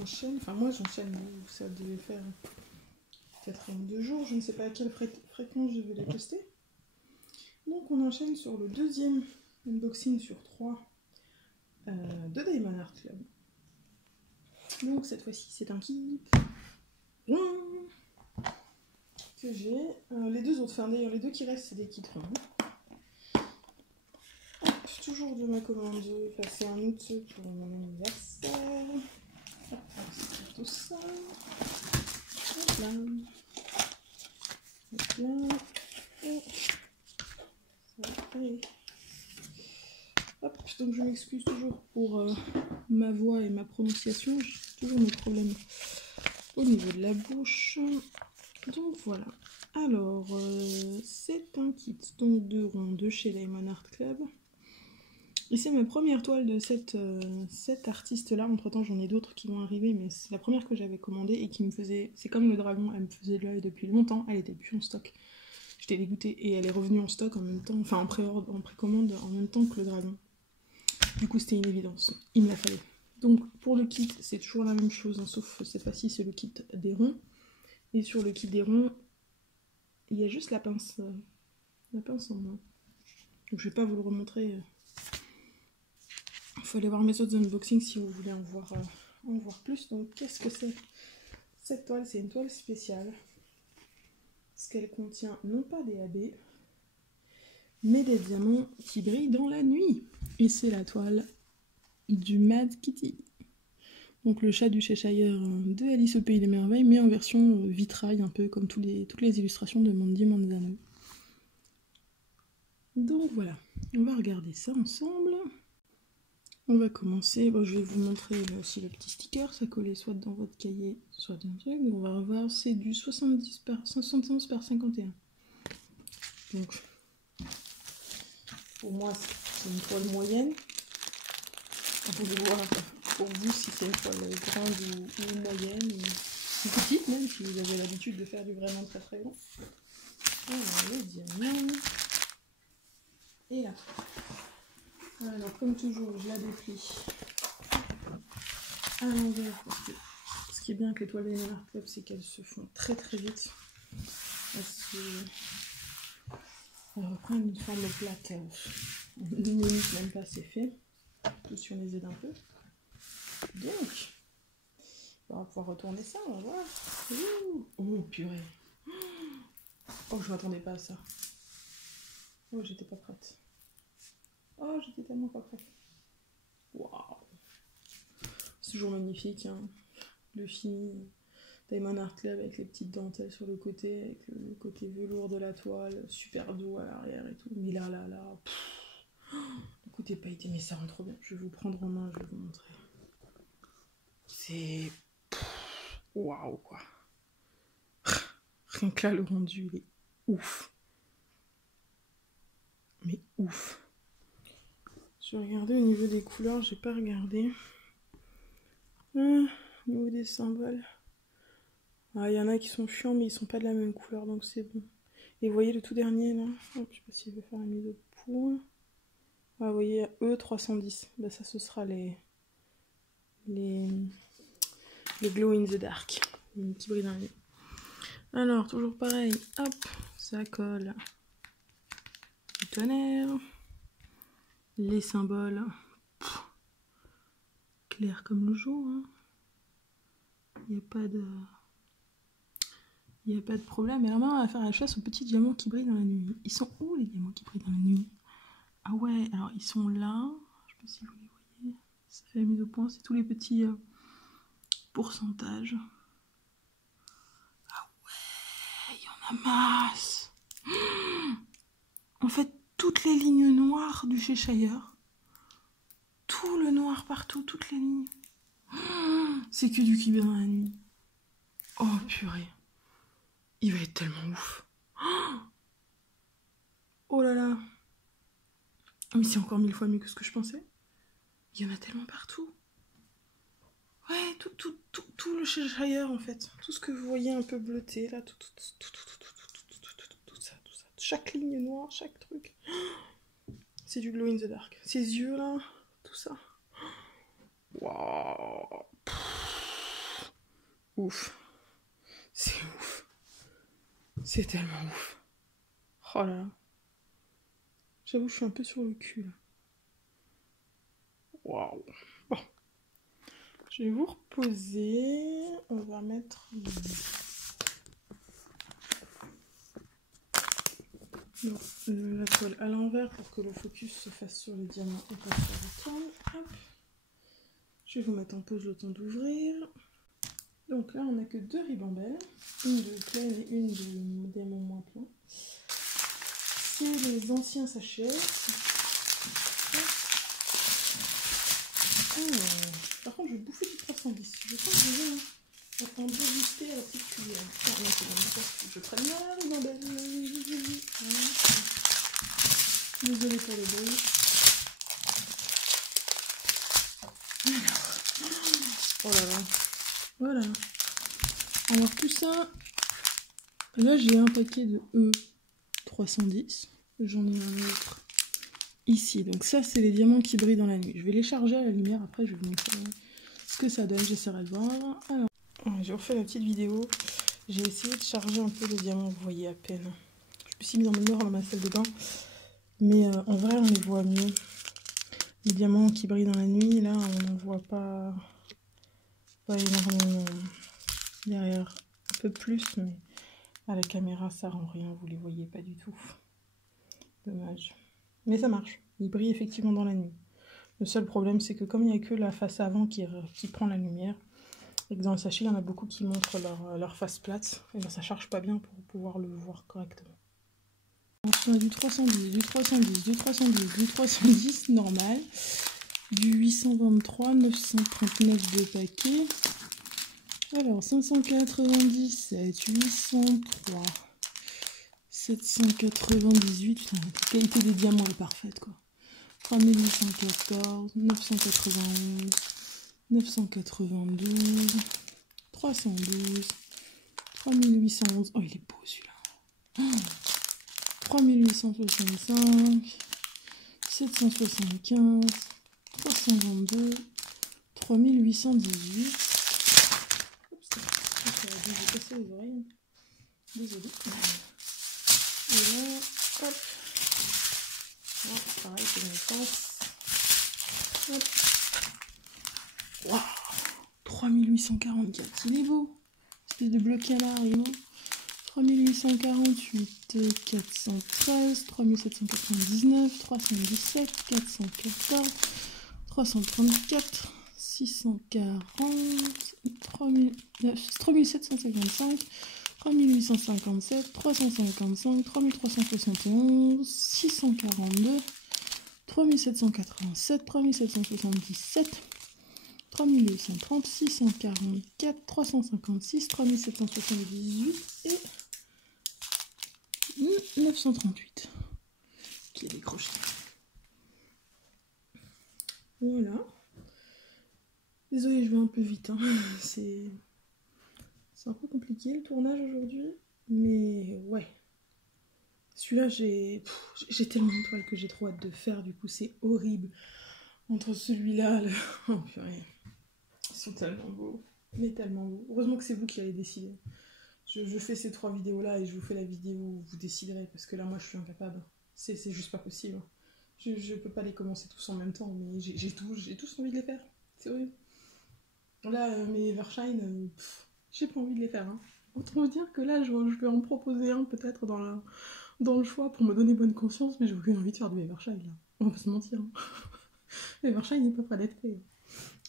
enchaîne. Enfin, moi j'enchaîne, ça devait faire peut-être 2 jours, je ne sais pas à quelle fréquence je vais les poster. Donc on enchaîne sur le deuxième unboxing sur 3 de Diamond Art Club. Donc cette fois-ci c'est un kit que j'ai. Les deux autres, enfin d'ailleurs les deux qui restent c'est des kits ronds. Toujours de ma commande, c'est un août pour mon anniversaire. Hop, c'est tout ça. Hop là. Hop là. Et ça va aller. Hop, donc je m'excuse toujours pour ma voix et ma prononciation. J'ai toujours mes problèmes au niveau de la bouche. Donc voilà. Alors, c'est un kit donc de ronds de chez Diamond Art Club. Et c'est ma première toile de cet artiste-là. Entre-temps, j'en ai d'autres qui vont arriver, mais c'est la première que j'avais commandée et qui me faisait... C'est comme le dragon, elle me faisait de l'œil depuis longtemps. Elle était plus en stock. J'étais dégoûtée et elle est revenue en stock en même temps, enfin en précommande en même temps que le dragon. Du coup, c'était une évidence. Il me la fallait. Donc, pour le kit, c'est toujours la même chose, hein, sauf cette fois-ci, c'est le kit des ronds. Et sur le kit des ronds, il y a juste la pince en moins. Donc, je vais pas vous le remontrer. Il faut aller voir mes autres unboxings si vous voulez en voir plus. Donc, qu'est-ce que c'est? Cette toile, c'est une toile spéciale. Parce qu'elle contient non pas des AB, mais des diamants qui brillent dans la nuit. Et c'est la toile du Mad Kitty. Donc le chat du Cheshire de Alice au Pays des Merveilles, mais en version vitrail, un peu comme toutes les illustrations de Mandy Manzano. Donc voilà, on va regarder ça ensemble. On va commencer, bon, je vais vous montrer aussi le petit sticker, ça collait soit dans votre cahier, soit dans un truc. On va revoir, c'est du 71 par 51. Donc, pour moi, c'est une toile moyenne. Vous pouvez voir pour vous si c'est une toile grande ou moyenne, ou petite même, si vous avez l'habitude de faire du vraiment très très grand. Alors, le diamant. Et là. Alors, comme toujours, je la déplie à l'envers, parce que ce qui est bien avec les toiles Diamond Art Club, c'est qu'elles se font très très vite. Elle reprend une forme plate. Une minute même pas, c'est fait. Tout si on les aide un peu. Donc, on va pouvoir retourner ça, on va voir. Oh purée. Oh, je m'attendais pas à ça. Oh, j'étais pas prête. Oh, j'étais tellement pas prête. Waouh. C'est toujours magnifique, hein. Le fini Diamond Art Club avec les petites dentelles sur le côté, avec le côté velours de la toile, super doux à l'arrière et tout. Mais là, le côté pailleté, mais ça rend trop bien. Je vais vous prendre en main, je vais vous montrer. C'est... Waouh, quoi. Rien que là, le rendu, il est ouf. Mais ouf. Je vais regarder au niveau des couleurs, j'ai pas regardé. Au niveau des symboles. Ah, il y en a qui sont chiants, mais ils sont pas de la même couleur, donc c'est bon. Et vous voyez le tout dernier, là, hop, je sais pas si je vais faire une mise au point. Ah, vous voyez, E310. Bah, ça, ce sera les glow in the dark. Qui brillent dans la nuit. Alors, toujours pareil, hop, ça colle. Le tonnerre. Les symboles. Clair comme le jour. Hein. Il n'y a pas de... Il n'y a pas de problème. Et alors maintenant, on va faire la chasse aux petits diamants qui brillent dans la nuit. Ils sont où les diamants qui brillent dans la nuit? Ah ouais, alors ils sont là. Je sais pas si vous les voyez. Ça fait la mise au point. C'est tous les petits pourcentages. Ah ouais, il y en a masse. En fait, toutes les lignes noires du Cheshire. Tout le noir partout, toutes les lignes. C'est que du qui brille dans la nuit. Oh purée. Il va être tellement ouf. Oh là là. Mais c'est encore 1000 fois mieux que ce que je pensais. Il y en a tellement partout. Ouais, tout le Cheshire en fait. Tout ce que vous voyez un peu bleuté là. Tout ça. Chaque ligne noire, chaque truc. C'est du glow in the dark. Ces yeux là, tout ça. Waouh. ouf. C'est ouf. C'est tellement ouf. Oh là là. J'avoue, je suis un peu sur le cul là. Waouh. Bon. Je vais vous reposer. On va mettre la toile à l'envers pour que le focus se fasse sur les diamants et pas sur la toile. Hop. Je vais vous mettre en pause le temps d'ouvrir. Donc là, on n'a que 2 ribambelles. Une de pleine et une de diamant moins plein. C'est les anciens sachets. Par contre, je vais bouffer du 310. Je pense que je vais en déguster à la petite cuillère. Ah, non, c'est bon, je prenne ma ribambelle. Désolée pour le bruit. Oh là là. Voilà. Alors tout ça, là j'ai un paquet de E310. J'en ai un autre ici. Donc ça, c'est les diamants qui brillent dans la nuit. Je vais les charger à la lumière. Après, je vais vous montrer ce que ça donne. J'essaierai de voir. Alors, j'ai refait la petite vidéo. J'ai essayé de charger un peu les diamants. Vous voyez à peine. Je me suis mis dans le noir dans ma salle de bain. Mais en vrai, on les voit mieux. Les diamants qui brillent dans la nuit, là, on n'en voit pas énormément derrière. Un peu plus, mais à la caméra, ça rend rien. Vous les voyez pas du tout. Dommage. Mais ça marche. Il brille effectivement dans la nuit. Le seul problème, c'est que comme il n'y a que la face avant qui prend la lumière, et que dans le sachet, il y en a beaucoup qui montrent leur face plate, et bien ça charge pas bien pour pouvoir le voir correctement. Ensuite, on a du 310, du 310, du 310, du 310 normal, du 823, 939 de paquet. Alors, 597, 803, 798, putain, la qualité des diamants est parfaite, quoi. 3814, 991, 992, 312, 3811, oh il est beau celui-là, 3865, 775, 322, 3818, oups, j'ai cassé les oreilles, désolé, et là, hop, ah, pareil, c'est une essence. Waouh, 3844, il est beau. Espèce de bleu canard, il est beau. 3848, 413, 3799, 317, 414, 334, 640, 3755, 3857, 355, 3371, 642, 3787, 3777, 3830, 644, 356, 3778 et 938 qui est décroché. Voilà. Désolée, je vais un peu vite. Hein. C'est un peu compliqué le tournage aujourd'hui. Mais ouais. Celui-là, j'ai tellement de toiles que j'ai trop hâte de faire. Du coup, c'est horrible. Entre celui-là, oh purée. Ils sont tellement beaux. Mais tellement beaux. Heureusement que c'est vous qui allez décider. Je fais ces 3 vidéos-là et je vous fais la vidéo où vous déciderez. Parce que là, moi, je suis incapable. C'est juste pas possible. Je peux pas les commencer tous en même temps. Mais j'ai tous envie de les faire. C'est horrible. Là, mes Evershine, j'ai pas envie de les faire. Hein. Autant vous dire que là, je vais en proposer un peut-être dans le choix pour me donner bonne conscience. Mais j'ai aucune envie de faire du Evershine, là. On va pas se mentir. Hein. Evershine n'est pas prêt d'être fait.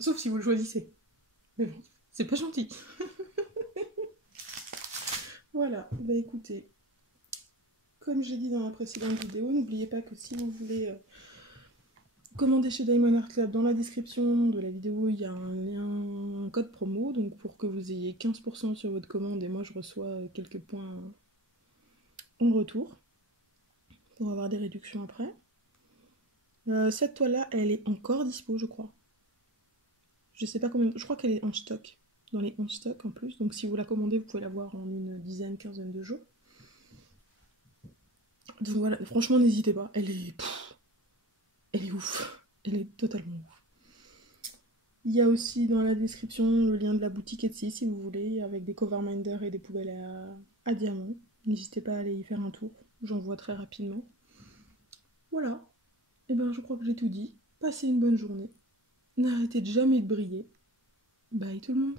Sauf si vous le choisissez. Mais bon, c'est pas gentil. Voilà, bah écoutez, comme j'ai dit dans la précédente vidéo, n'oubliez pas que si vous voulez commander chez Diamond Art Club, dans la description de la vidéo, il y a un lien, un code promo, donc pour que vous ayez 15% sur votre commande et moi je reçois quelques points en retour pour avoir des réductions après. Cette toile-là, elle est encore dispo, je crois. Je sais pas combien, je crois qu'elle est en stock. Dans les on stock en plus, donc si vous la commandez, vous pouvez l'avoir en une dizaine, quinzaine de jours. Donc voilà, franchement n'hésitez pas, elle est ouf, elle est totalement ouf. Il y a aussi dans la description le lien de la boutique Etsy si vous voulez, avec des cover minders et des poubelles à diamants. N'hésitez pas à aller y faire un tour, j'en vois très rapidement. Voilà, et ben je crois que j'ai tout dit. Passez une bonne journée. N'arrêtez jamais de briller. Bye tout le monde.